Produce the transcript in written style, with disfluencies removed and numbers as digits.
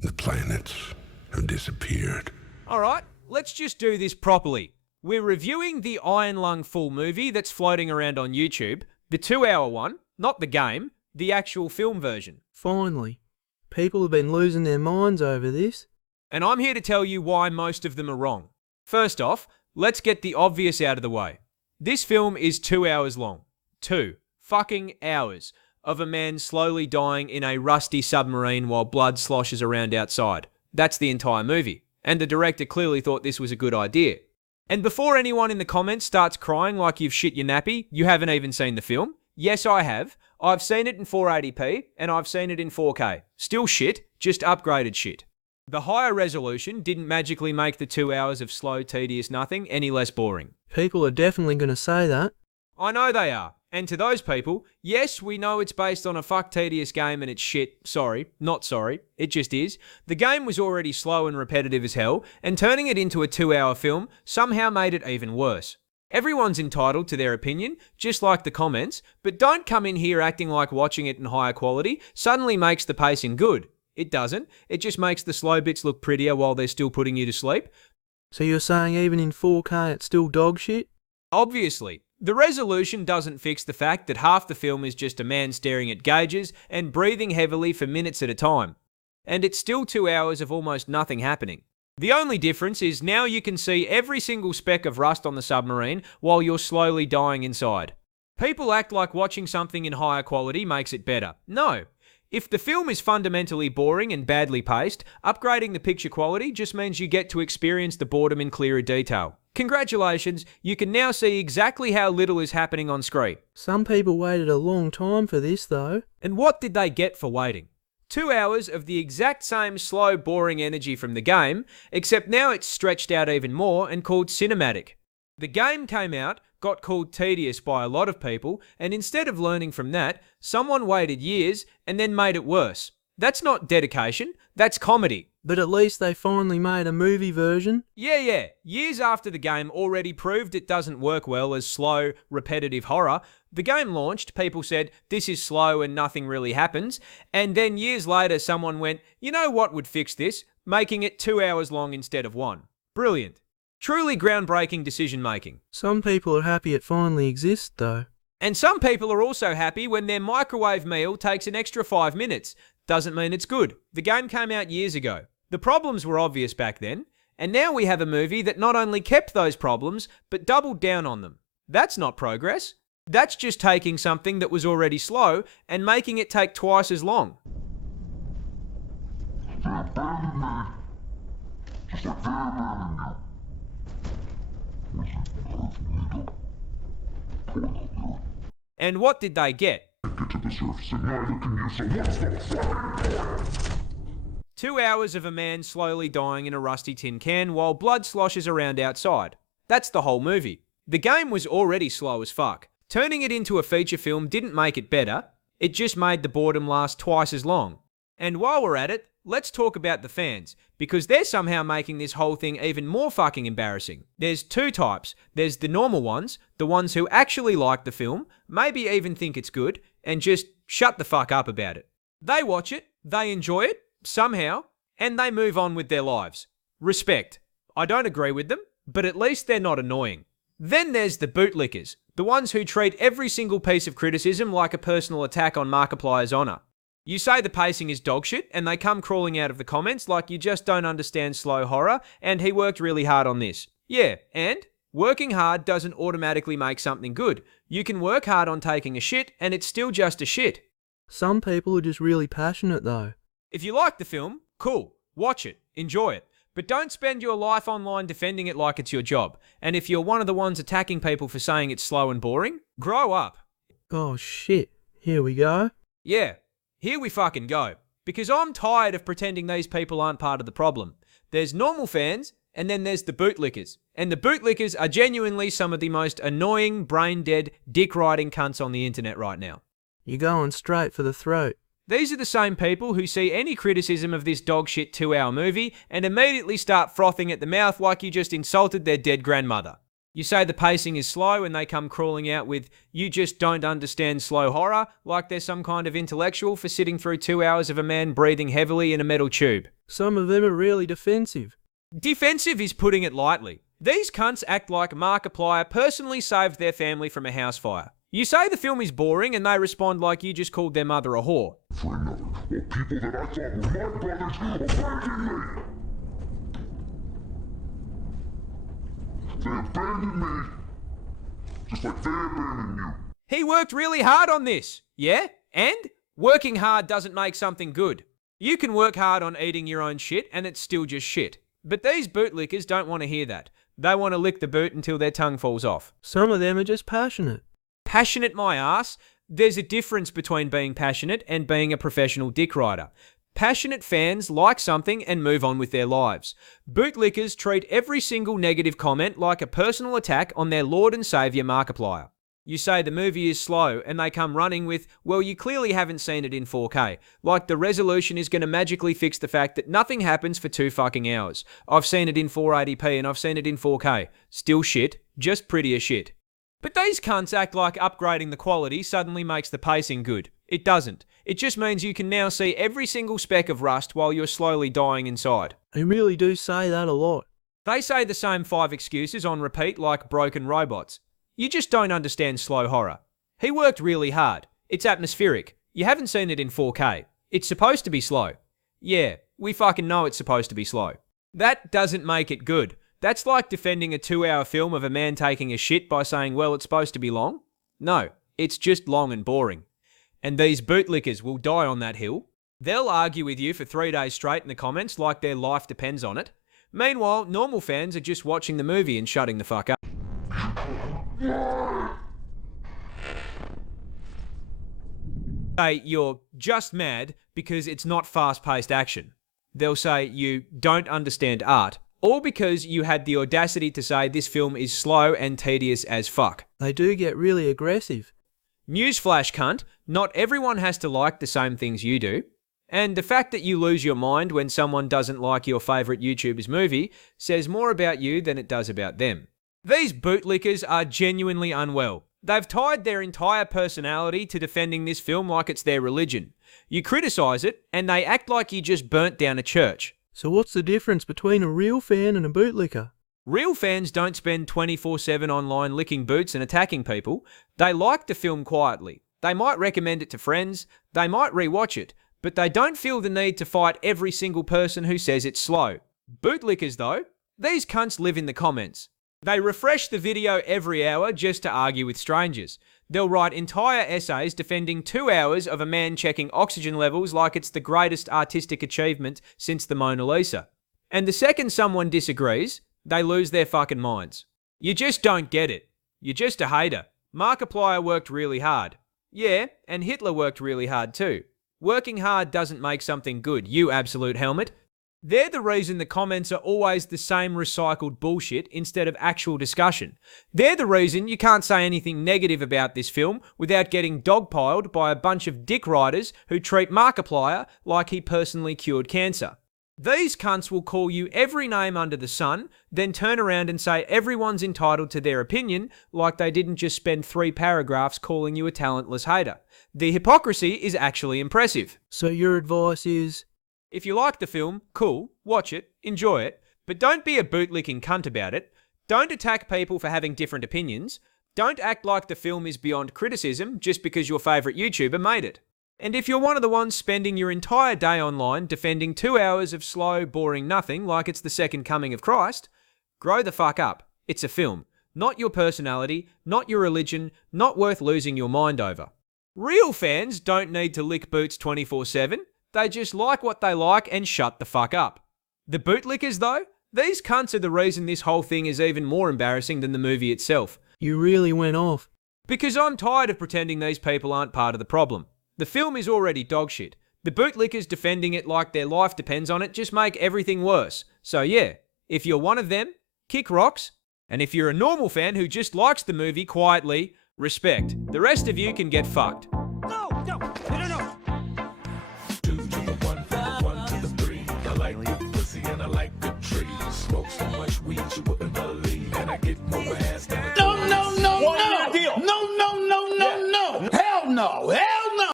The planets have disappeared. Alright, let's just do this properly. We're reviewing the Iron Lung full movie that's floating around on YouTube, the 2-hour one, not the game, the actual film version. Finally. People have been losing their minds over this. And I'm here to tell you why most of them are wrong. First off, let's get the obvious out of the way. This film is 2 hours long. 2 fucking hours of a man slowly dying in a rusty submarine while blood sloshes around outside. That's the entire movie. And the director clearly thought this was a good idea. And before anyone in the comments starts crying like you've shit your nappy, you haven't even seen the film. Yes, I have. I've seen it in 480p and I've seen it in 4K. Still shit, just upgraded shit. The higher resolution didn't magically make the 2 hours of slow, tedious nothing any less boring. People are definitely going to say that. I know they are. And to those people, yes, we know it's based on a fuck tedious game and it's shit. Sorry, not sorry. It just is. The game was already slow and repetitive as hell, and turning it into a 2-hour film somehow made it even worse. Everyone's entitled to their opinion, just like the comments, but don't come in here acting like watching it in higher quality suddenly makes the pacing good. It doesn't. It just makes the slow bits look prettier while they're still putting you to sleep. So you're saying even in 4K it's still dog shit? Obviously. The resolution doesn't fix the fact that half the film is just a man staring at gauges and breathing heavily for minutes at a time. And it's still 2 hours of almost nothing happening. The only difference is now you can see every single speck of rust on the submarine while you're slowly dying inside. People act like watching something in higher quality makes it better. No. If the film is fundamentally boring and badly paced, upgrading the picture quality just means you get to experience the boredom in clearer detail. Congratulations, you can now see exactly how little is happening on screen. Some people waited a long time for this though. And what did they get for waiting? 2 hours of the exact same slow, boring energy from the game, except now it's stretched out even more and called cinematic. The game came out, got called tedious by a lot of people, and instead of learning from that, someone waited years and then made it worse. That's not dedication, that's comedy. But at least they finally made a movie version. Yeah. Years after the game already proved it doesn't work well as slow, repetitive horror, the game launched, people said, this is slow and nothing really happens, and then years later someone went, you know what would fix this? Making it 2 hours long instead of 1. Brilliant. Truly groundbreaking decision making. Some people are happy it finally exists though. And some people are also happy when their microwave meal takes an extra 5 minutes. Doesn't mean it's good. The game came out years ago. The problems were obvious back then, and now we have a movie that not only kept those problems, but doubled down on them. That's not progress. That's just taking something that was already slow and making it take twice as long. And what did they get? 2 hours of a man slowly dying in a rusty tin can while blood sloshes around outside. That's the whole movie. The game was already slow as fuck. Turning it into a feature film didn't make it better, it just made the boredom last twice as long. And while we're at it, let's talk about the fans, because they're somehow making this whole thing even more fucking embarrassing. There's 2 types. There's the normal ones, the ones who actually like the film, maybe even think it's good, and just shut the fuck up about it. They watch it, they enjoy it, somehow, and they move on with their lives. Respect. I don't agree with them, but at least they're not annoying. Then there's the bootlickers, the ones who treat every single piece of criticism like a personal attack on Markiplier's honour. You say the pacing is dogshit, and they come crawling out of the comments like you just don't understand slow horror, and he worked really hard on this. Yeah, and? Working hard doesn't automatically make something good. You can work hard on taking a shit, and it's still just a shit. Some people are just really passionate though. If you like the film, cool. Watch it. Enjoy it. But don't spend your life online defending it like it's your job. And if you're one of the ones attacking people for saying it's slow and boring, grow up. Oh shit, here we go. Yeah, here we fucking go. Because I'm tired of pretending these people aren't part of the problem. There's normal fans, and then there's the bootlickers. And the bootlickers are genuinely some of the most annoying, brain-dead, dick-riding cunts on the internet right now. You're going straight for the throat. These are the same people who see any criticism of this dogshit 2-hour movie and immediately start frothing at the mouth like you just insulted their dead grandmother. You say the pacing is slow and they come crawling out with, "You just don't understand slow horror," like they're some kind of intellectual for sitting through 2 hours of a man breathing heavily in a metal tube. Some of them are really defensive. Defensive is putting it lightly. These cunts act like Markiplier personally saved their family from a house fire. You say the film is boring and they respond like you just called their mother a whore. For another, while people that I thought were my brothers abandoned me. They abandoned me, just like they abandoned you. He worked really hard on this, yeah? And working hard doesn't make something good. You can work hard on eating your own shit and it's still just shit. But these bootlickers don't want to hear that. They want to lick the boot until their tongue falls off. Some of them are just passionate. Passionate my ass? There's a difference between being passionate and being a professional dick rider. Passionate fans like something and move on with their lives. Bootlickers treat every single negative comment like a personal attack on their Lord and Saviour Markiplier. You say the movie is slow and they come running with, "Well, you clearly haven't seen it in 4K. Like the resolution is going to magically fix the fact that nothing happens for 2 fucking hours. I've seen it in 480p and I've seen it in 4K. Still shit, just prettier shit." But these cunts act like upgrading the quality suddenly makes the pacing good. It doesn't. It just means you can now see every single speck of rust while you're slowly dying inside. They really do say that a lot. They say the same 5 excuses on repeat like broken robots. You just don't understand slow horror. He worked really hard. It's atmospheric. You haven't seen it in 4K. It's supposed to be slow. Yeah, we fucking know it's supposed to be slow. That doesn't make it good. That's like defending a 2-hour film of a man taking a shit by saying, "Well, it's supposed to be long." No, it's just long and boring. And these bootlickers will die on that hill. They'll argue with you for 3 days straight in the comments like their life depends on it. Meanwhile, normal fans are just watching the movie and shutting the fuck up. Say you're just mad because it's not fast-paced action. They'll say you don't understand art, all because you had the audacity to say this film is slow and tedious as fuck. They do get really aggressive. Newsflash, cunt, not everyone has to like the same things you do. And the fact that you lose your mind when someone doesn't like your favourite YouTuber's movie says more about you than it does about them. These bootlickers are genuinely unwell. They've tied their entire personality to defending this film like it's their religion. You criticise it, and they act like you just burnt down a church. So what's the difference between a real fan and a bootlicker? Real fans don't spend 24/7 online licking boots and attacking people. They like the film quietly. They might recommend it to friends, they might rewatch it, but they don't feel the need to fight every single person who says it's slow. Bootlickers though, these cunts live in the comments. They refresh the video every hour just to argue with strangers. They'll write entire essays defending 2 hours of a man checking oxygen levels like it's the greatest artistic achievement since the Mona Lisa. And the second someone disagrees, they lose their fucking minds. You just don't get it. You're just a hater. Markiplier worked really hard. Yeah, and Hitler worked really hard too. Working hard doesn't make something good, you absolute helmet. They're the reason the comments are always the same recycled bullshit instead of actual discussion. They're the reason you can't say anything negative about this film without getting dogpiled by a bunch of dick riders who treat Markiplier like he personally cured cancer. These cunts will call you every name under the sun, then turn around and say everyone's entitled to their opinion like they didn't just spend 3 paragraphs calling you a talentless hater. The hypocrisy is actually impressive. So your advice is? If you like the film, cool, watch it, enjoy it, but don't be a bootlicking cunt about it. Don't attack people for having different opinions. Don't act like the film is beyond criticism just because your favourite YouTuber made it. And if you're one of the ones spending your entire day online defending 2 hours of slow, boring nothing like it's the second coming of Christ, grow the fuck up. It's a film, not your personality, not your religion, not worth losing your mind over. Real fans don't need to lick boots 24/7. They just like what they like and shut the fuck up. The bootlickers though, these cunts are the reason this whole thing is even more embarrassing than the movie itself. You really went off. Because I'm tired of pretending these people aren't part of the problem. The film is already dogshit. The bootlickers defending it like their life depends on it just make everything worse. So yeah, if you're one of them, kick rocks. And if you're a normal fan who just likes the movie quietly, respect. The rest of you can get fucked. No, no.